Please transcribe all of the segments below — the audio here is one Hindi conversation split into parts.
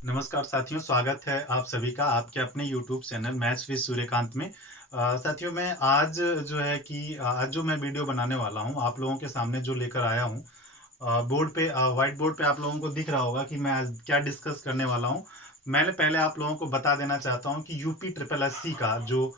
नमस्कार साथियों, स्वागत है आप सभी का आपके अपने YouTube channel maths with Suryakant में। साथियों मैं आज जो है कि आज जो मैं वीडियो बनाने वाला हूँ, आप लोगों के सामने जो लेकर आया हूँ, बोर्ड पे व्हाइट बोर्ड पे आप लोगों को दिख रहा होगा कि मैं आज क्या डिस्कस करने वाला हूँ। मैंने पहले आप लोगों को बता देना चाहता हूँ कि यूपी ट्रिपल एससी का जो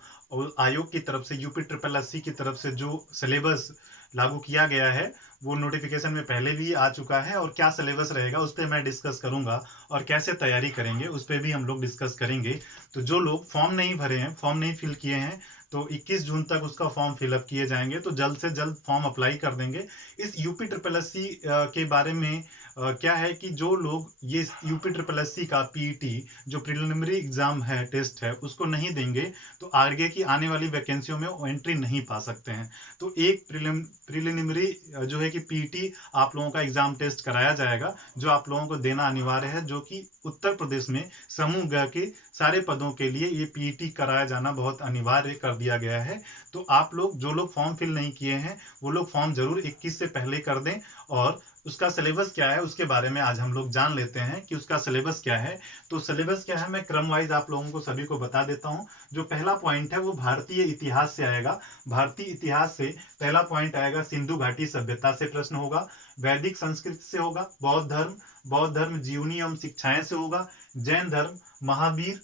आयोग की तरफ से यूपी ट्रिपल एससी की तरफ से जो सिलेबस लागू किया गया है, वो नोटिफिकेशन में पहले भी आ चुका है और क्या सिलेबस रहेगा उस पे मैं डिस्कस करूंगा और कैसे तैयारी करेंगे उस पे भी हम लोग डिस्कस करेंगे। तो जो लोग फॉर्म नहीं भरे हैं, फॉर्म नहीं फिल किए हैं, तो 21 जून तक उसका फॉर्म फिलअप किए जाएंगे, तो जल्द से जल्द फॉर्म अप्लाई कर देंगे। इस यूपी ट्रिपल एससी के बारे में क्या है कि जो लोग ये यूपी ट्रिपल एससी का पीईटी जो प्रिलिमिनरी एग्जाम है, टेस्ट है, उसको नहीं देंगे तो आगे की आने वाली वैकेंसियों में वो एंट्री नहीं पा सकते हैं। तो एक प्रिलिमिनरी जो है कि पीईटी आप लोगों का एग्जाम टेस्ट कराया जाएगा, जो आप लोगों को देना अनिवार्य है, जो कि उत्तर प्रदेश में समूह ग के सारे पदों के लिए ये पीईटी कराया जाना बहुत अनिवार्य कर दिया गया है। तो आप लोग जो लोग फॉर्म फिल नहीं किए हैं वो लोग फॉर्म जरूर 21 से पहले कर दें। और उसका सिलेबस क्या है उसके बारे में आज हम लोग जान लेते हैं कि उसका सिलेबस क्या है। तो सिलेबस क्या है मैं क्रम वाइज आप लोगों को सभी को बता देता हूं। जो पहला पॉइंट है वो भारतीय इतिहास से आएगा। भारतीय इतिहास से पहला पॉइंट आएगा, सिंधु घाटी सभ्यता से प्रश्न होगा, वैदिक संस्कृति से होगा, बौद्ध धर्म जीवनी एवं शिक्षाएं से होगा, जैन धर्म महावीर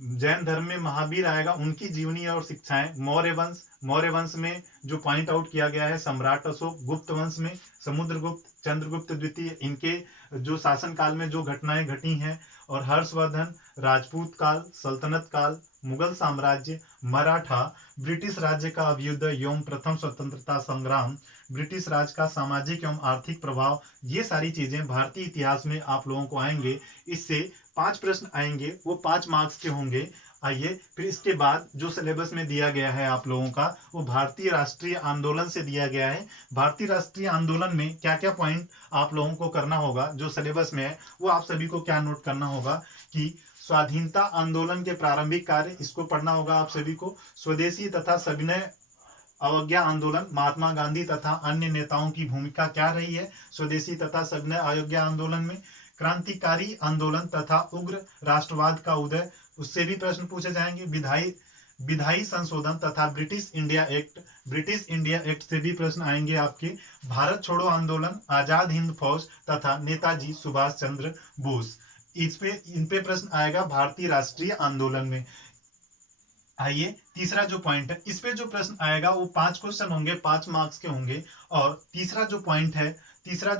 जैन धर्म में महावीर आएगा, उनकी जीवनी और शिक्षाएं, मौर्य वंश में जो पॉइंट आउट किया गया है सम्राट अशोक, गुप्त वंश में समुद्रगुप्त चंद्रगुप्त द्वितीय, इनके जो शासन काल में जो घटनाएं घटी हैं, और हर्षवर्धन, राजपूत काल, सल्तनत काल, मुगल साम्राज्य, मराठा, ब्रिटिश राज्य का अभ्युदय एवं प्रथम स्वतंत्रता संग्राम, ब्रिटिश राज का सामाजिक एवं आर्थिक प्रभाव, ये सारी चीजें भारतीय इतिहास में आप लोगों को आएंगे। इससे 5 प्रश्न आएंगे, वो 5 मार्क्स के होंगे। आइए फिर इसके बाद जो सिलेबस में दिया गया है आप लोगों का, वो भारतीय राष्ट्रीय आंदोलन से दिया गया है। भारतीय राष्ट्रीय आंदोलन में क्या क्या पॉइंट आप लोगों को करना होगा जो सिलेबस में है, वो आप सभी को क्या नोट करना होगा कि स्वाधीनता आंदोलन के प्रारंभिक कार्य, इसको पढ़ना होगा आप सभी को। स्वदेशी तथा सविनय अवज्ञा आंदोलन, महात्मा गांधी तथा अन्य नेताओं की भूमिका क्या रही है स्वदेशी तथा सविनय अवज्ञा आंदोलन में। क्रांतिकारी आंदोलन तथा उग्र राष्ट्रवाद का उदय, उससे भी प्रश्न पूछे जाएंगे। विधायी संशोधन तथा ब्रिटिश इंडिया एक्ट से भी प्रश्न आएंगे आपके। भारत छोड़ो आंदोलन, आजाद हिंद फौज तथा नेताजी सुभाष चंद्र बोस, इन पे प्रश्न आएगा भारतीय राष्ट्रीय आंदोलन में। आइए तीसरा जो पॉइंट है, इस पे जो प्रश्न आएगा वो 5 क्वेश्चन होंगे, 5 मार्क्स के होंगे। और तीसरा जो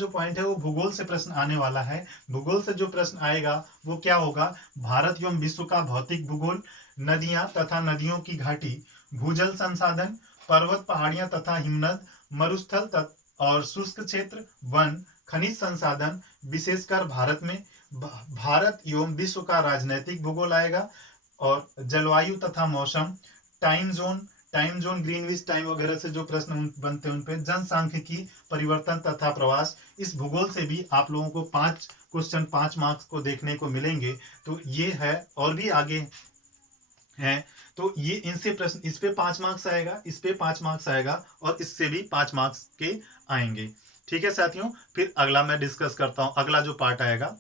पॉइंट है वो भूगोल से प्रश्न आने वाला है। भूगोल से जो प्रश्न आएगा वो क्या होगा, भारत एवं विश्व का भौतिक भूगोल, नदियां तथा नदियों की घाटी, भूजल संसाधन, पर्वत पहाड़ियां तथा हिमनद, मरुस्थल और शुष्क क्षेत्र, वन, खनिज संसाधन विशेषकर भारत में, भारत एवं विश्व का राजनैतिक भूगोल आएगा, और जलवायु तथा मौसम, टाइम जोन ग्रीनविच टाइम वगैरह से जो प्रश्न बनते हैं उन पे, जनसांख्यिकी, परिवर्तन तथा प्रवास। इस भूगोल से भी आप लोगों को 5 क्वेश्चन 5 मार्क्स को देखने को मिलेंगे। तो ये है, और भी आगे है। तो ये इनसे प्रश्न, इस पे 5 मार्क्स आएगा, इस पे 5 मार्क्स आएगा, और इससे भी 5 मार्क्स के आएंगे। ठीक है साथियों, फिर अगला मैं डिस्कस करता हूं, अगला जो पार्ट आएगा।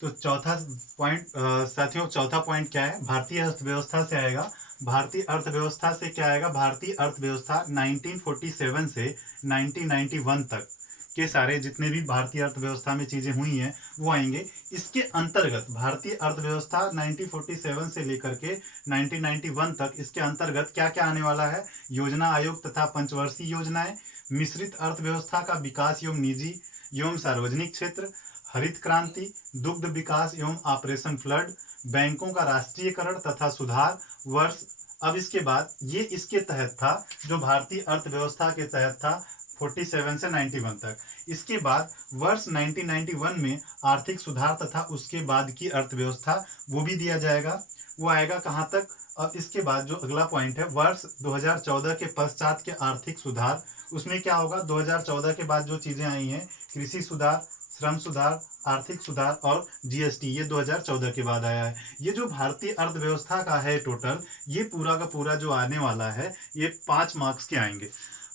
तो चौथा पॉइंट साथियों, चौथा पॉइंट क्या है, भारतीय अर्थव्यवस्था से आएगा। भारतीय अर्थव्यवस्था से क्या आएगा, भारतीय अर्थव्यवस्था 1947 से 1991 तक के सारे जितने भी भारतीय अर्थव्यवस्था में चीजें हुई हैं वो आएंगे। इसके अंतर्गत भारतीय अर्थव्यवस्था 1947 से लेकर के 1991 तक, इसके अंतर्गत क्या क्या आने वाला है, योजना आयोग तथा पंचवर्षीय योजनाएं, मिश्रित अर्थव्यवस्था का विकास एवं निजी एवं सार्वजनिक क्षेत्र, हरित क्रांति, दुग्ध विकास एवं ऑपरेशन फ्लड, बैंकों का राष्ट्रीयकरण तथा सुधार वर्ष। अब इसके बाद ये इसके तहत था, जो भारतीय अर्थव्यवस्था के तहत था 47 से 91 तक। इसके बाद वर्ष 1991 में आर्थिक सुधार तथा उसके बाद की अर्थव्यवस्था, वो भी दिया जाएगा। वो आएगा कहाँ तक। अब इसके बाद जो अगला पॉइंट है, वर्ष 2014 के पश्चात के आर्थिक सुधार, उसमें क्या होगा, 2014 के बाद जो चीजें आई हैं, कृषि सुधार, श्रम सुधार, आर्थिक सुधार और जीएसटी, ये 2014 के बाद आया है। ये जो भारतीय अर्थव्यवस्था का है टोटल, ये पूरा का पूरा जो आने वाला है, ये 5 मार्क्स के आएंगे,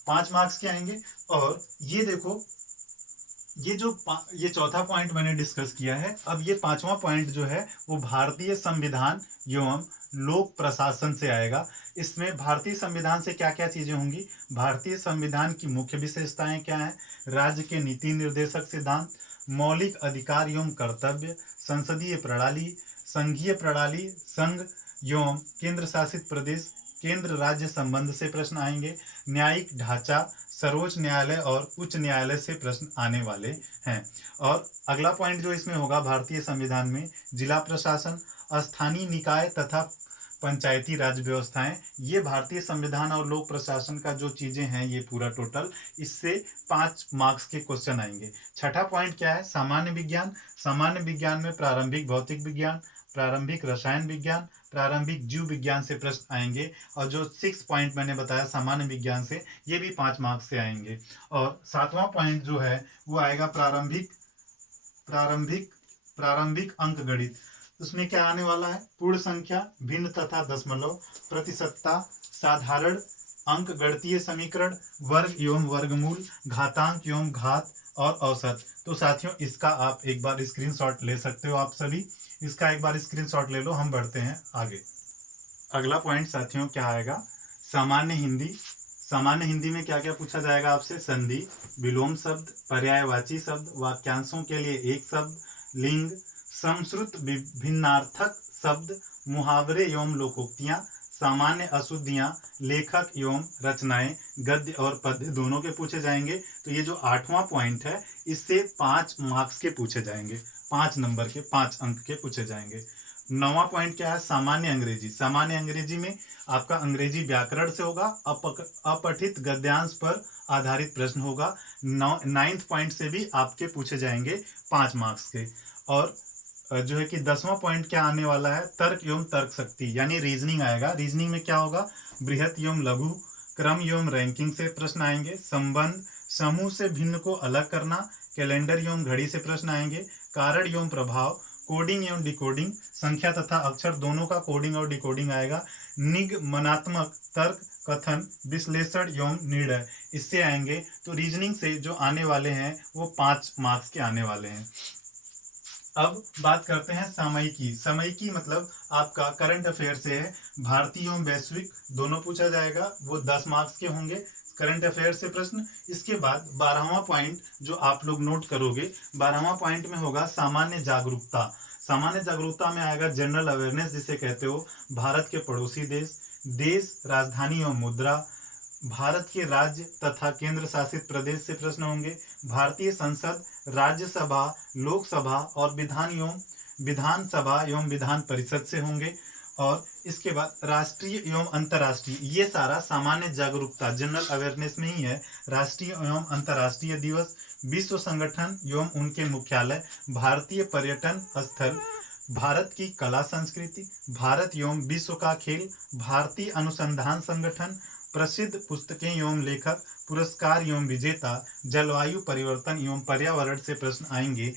5 मार्क्स के आएंगे। और ये देखो, ये चौथा पॉइंट मैंने डिस्कस किया है। अब ये पांचवा पॉइंट जो है वो भारतीय संविधान एवं लोक प्रशासन से आएगा। इसमें भारतीय संविधान से क्या क्या चीजें होंगी, भारतीय संविधान की मुख्य विशेषताएं क्या हैं, राज्य के नीति निर्देशक सिद्धांत, मौलिक अधिकार एवं कर्तव्य, संसदीय प्रणाली, संघीय प्रणाली, संघ एवं केंद्र शासित प्रदेश, केंद्र राज्य संबंध से प्रश्न आएंगे, न्यायिक ढांचा, सर्वोच्च न्यायालय और उच्च न्यायालय से प्रश्न आने वाले हैं। और अगला पॉइंट जो इसमें होगा भारतीय संविधान में, जिला प्रशासन, स्थानीय निकाय तथा पंचायती राज व्यवस्थाएं, ये भारतीय संविधान और लोक प्रशासन का जो चीजें हैं ये पूरा टोटल, इससे 5 मार्क्स के क्वेश्चन आएंगे। छठा पॉइंट क्या है, सामान्य विज्ञान। सामान्य विज्ञान में प्रारंभिक भौतिक विज्ञान, प्रारंभिक रसायन विज्ञान, प्रारंभिक जीव विज्ञान से प्रश्न आएंगे। और जो 6 पॉइंट मैंने बताया सामान्य विज्ञान से, ये भी 5 मार्क्स से आएंगे। और 7वां पॉइंट जो है वो आएगा प्रारंभिक प्रारंभिक प्रारंभिक अंकगणित। उसमें क्या आने वाला है, पूर्ण संख्या, भिन्न तथा दशमलव, प्रतिशतता, साधारण अंक गणितीय समीकरण, वर्ग एवं वर्गमूल, घातांक एवं घात और औसत। तो साथियों इसका आप एक बार स्क्रीनशॉट ले सकते हो, आप सभी इसका एक बार स्क्रीनशॉट ले लो। हम बढ़ते हैं आगे। अगला पॉइंट साथियों क्या आएगा, सामान्य हिंदी। सामान्य हिंदी में क्या क्या पूछा जाएगा आपसे, संधि, विलोम शब्द, पर्यायवाची शब्द, वाक्यांशों के लिए एक शब्द, लिंग, समश्रुत भिन्नार्थक शब्द, मुहावरे एवं लोकोक्तियां, सामान्य अशुद्धियां, लेखक एवं रचनाएं, गद्य और पद्य दोनों के पूछे जाएंगे। तो ये जो 8वां पॉइंट है इससे 5 मार्क्स के पूछे जाएंगे, 5 नंबर के 5 अंक के पूछे जाएंगे। 9वां पॉइंट क्या है, सामान्य अंग्रेजी। सामान्य अंग्रेजी में आपका अंग्रेजी व्याकरण से होगा, अपठित गद्यांश पर आधारित प्रश्न होगा। 9th पॉइंट से भी आपके पूछे जाएंगे 5 मार्क्स के। और जो है कि 10वां पॉइंट क्या आने वाला है, तर्क एवं तर्क शक्ति, यानी रीजनिंग आएगा। रीजनिंग में क्या होगा, बृहत एवं लघु, क्रम एवं रैंकिंग से प्रश्न आएंगे, संबंध, समूह से भिन्न को अलग करना, कैलेंडर एवं घड़ी से प्रश्न आएंगे, कारण एवं प्रभाव, कोडिंग एवं डिकोडिंग, संख्या तथा अक्षर दोनों का कोडिंग और डिकोडिंग आएगा, निगमनात्मक तर्क, कथन, विश्लेषण एवं निर्णय, इससे आएंगे। तो रीजनिंग से जो आने वाले हैं वो 5 मार्क्स के आने वाले हैं। अब बात करते हैं सामयिकी। सामयिकी मतलब आपका करंट अफेयर से है, भारतीय एवं वैश्विक दोनों पूछा जाएगा, वो 10 मार्क्स के होंगे करंट अफेयर से प्रश्न। इसके बाद 12वां पॉइंट जो आप लोग नोट करोगे, 12वां पॉइंट में होगा सामान्य जागरूकता। सामान्य जागरूकता में आएगा जनरल अवेयरनेस जिसे कहते हो, भारत के पड़ोसी देश, देश, राजधानी एवं मुद्रा, भारत के राज्य तथा केंद्र शासित प्रदेश से प्रश्न होंगे, भारतीय संसद, राज्यसभा, लोकसभा और विधानसभा एवं विधान परिषद से होंगे। और इसके बाद राष्ट्रीय एवं अंतर्राष्ट्रीय, ये सारा सामान्य जागरूकता जनरल अवेयरनेस में ही है। राष्ट्रीय एवं अंतर्राष्ट्रीय दिवस, विश्व संगठन एवं उनके मुख्यालय, भारतीय पर्यटन स्थल, भारत की कला संस्कृति, भारत एवं विश्व का खेल, भारतीय अनुसंधान संगठन, प्रसिद्ध पुस्तकें एवं लेखक, पुरस्कार एवं विजेता, जलवायु परिवर्तन एवं पर्यावरण से प्रश्न आएंगे।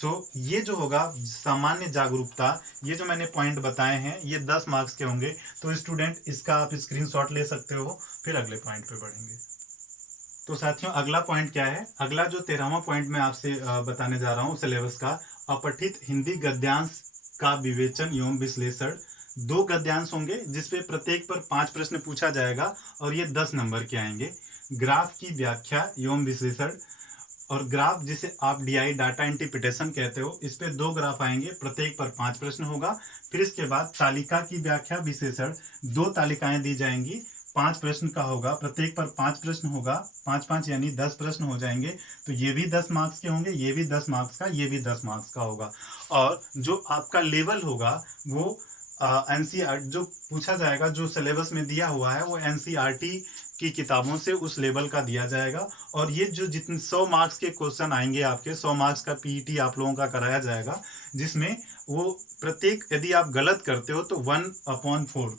तो ये जो होगा सामान्य जागरूकता, ये जो मैंने पॉइंट बताए हैं ये 10 मार्क्स के होंगे। तो स्टूडेंट इसका आप स्क्रीनशॉट ले सकते हो। फिर अगले पॉइंट पे बढ़ेंगे। तो साथियों अगला पॉइंट क्या है, अगला जो 13वां पॉइंट मैं आपसे बताने जा रहा हूँ सिलेबस का, अपठित हिंदी गद्यांश का विवेचन एवं विश्लेषण। 2 गद्यांश होंगे जिसपे प्रत्येक पर 5 प्रश्न पूछा जाएगा और ये 10 नंबर के आएंगे। ग्राफ की व्याख्या एवं विश्लेषण, और ग्राफ जिसे आप डीआई डाटा इंटरप्रिटेशन कहते हो, इस पे 2 ग्राफ आएंगे, प्रत्येक पर 5 प्रश्न होगा। फिर इसके बाद तालिका की व्याख्या विश्लेषण, 2 तालिकाएं दी जाएंगी, 5 प्रश्न का होगा, प्रत्येक पर 5 प्रश्न होगा, 5-5 यानी 10 प्रश्न हो जाएंगे। तो ये भी 10 मार्क्स के होंगे, ये भी 10 मार्क्स का, ये भी 10 मार्क्स का होगा। और जो आपका लेवल होगा वो एनसीईआरटी जो पूछा जाएगा, जो सिलेबस में दिया हुआ है वो एनसीईआरटी की किताबों से उस लेवल का दिया जाएगा। और ये जो जितने 100 मार्क्स के क्वेश्चन आएंगे आपके, 100 मार्क्स का पीईटी आप लोगों का कराया जाएगा, जिसमें वो प्रत्येक यदि आप गलत करते हो तो 1/4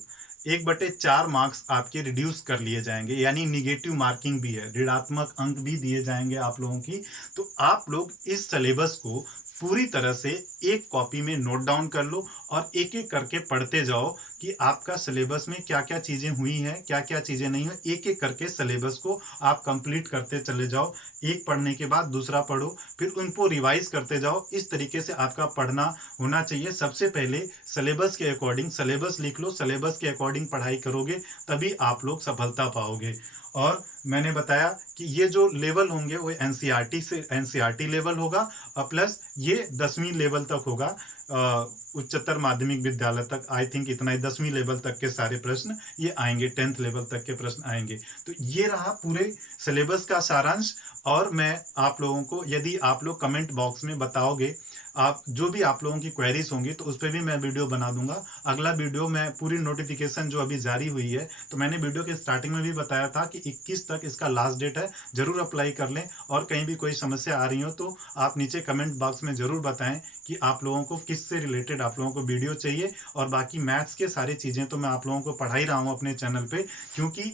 1/4 मार्क्स आपके रिड्यूस कर लिए जाएंगे, यानी निगेटिव मार्किंग भी है, ऋणात्मक अंक भी दिए जाएंगे आप लोगों की। तो आप लोग इस सिलेबस को पूरी तरह से एक कॉपी में नोट डाउन कर लो और एक-एक करके पढ़ते जाओ कि आपका सिलेबस में क्या-क्या चीज़ें हुई हैं, क्या-क्या चीज़ें नहीं हुई। एक-एक करके सिलेबस को आप कंप्लीट करते चले जाओ। एक पढ़ने के बाद दूसरा पढ़ो, फिर उनको रिवाइज़ करते जाओ। इस तरीके से आपका पढ़ना होना चाहिए। सबसे पहले सिलेबस के अकॉर्डिंग सिलेबस लिख लो, सिलेबस के अकॉर्डिंग पढ़ाई करोगे, तभी आप लोग सफलता पाओगे। और मैंने बताया कि ये जो लेवल होंगे वो एनसीईआरटी लेवल होगा प्लस ये 10वीं लेवल तक होगा, उच्चतर माध्यमिक विद्यालय तक। आई थिंक इतना ही 10वीं लेवल तक के सारे प्रश्न ये आएंगे, 10th लेवल तक के प्रश्न आएंगे। तो ये रहा पूरे सिलेबस का सारांश। और मैं आप लोगों को, यदि आप लोग कमेंट बॉक्स में बताओगे, आप जो भी आप लोगों की क्वेरीज होंगी, तो उस पर भी मैं वीडियो बना दूंगा। अगला वीडियो मैं पूरी नोटिफिकेशन जो अभी जारी हुई है, तो मैंने वीडियो के स्टार्टिंग में भी बताया था कि 21 तक इसका लास्ट डेट है, जरूर अप्लाई कर लें। और कहीं भी कोई समस्या आ रही हो तो आप नीचे कमेंट बॉक्स में जरूर बताएं कि आप लोगों को किस से रिलेटेड आप लोगों को वीडियो चाहिए। और बाकी मैथ्स के सारी चीज़ें तो मैं आप लोगों को पढ़ा ही रहा हूँ अपने चैनल पे, क्योंकि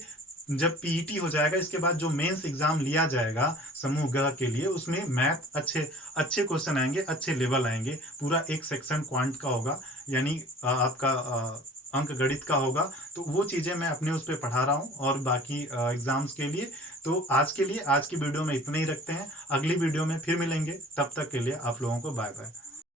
जब पीईटी हो जाएगा, इसके बाद जो मेंस एग्जाम लिया जाएगा समूह ग के लिए, उसमें मैथ अच्छे अच्छे क्वेश्चन आएंगे, अच्छे लेवल आएंगे। पूरा एक सेक्शन क्वांट का होगा, यानी आपका अंक गणित का होगा। तो वो चीज़ें मैं अपने उस पर पढ़ा रहा हूँ। और बाकी एग्जाम्स के लिए तो आज के लिए आज की वीडियो में इतना ही रखते हैं। अगली वीडियो में फिर मिलेंगे, तब तक के लिए आप लोगों को बाय बाय।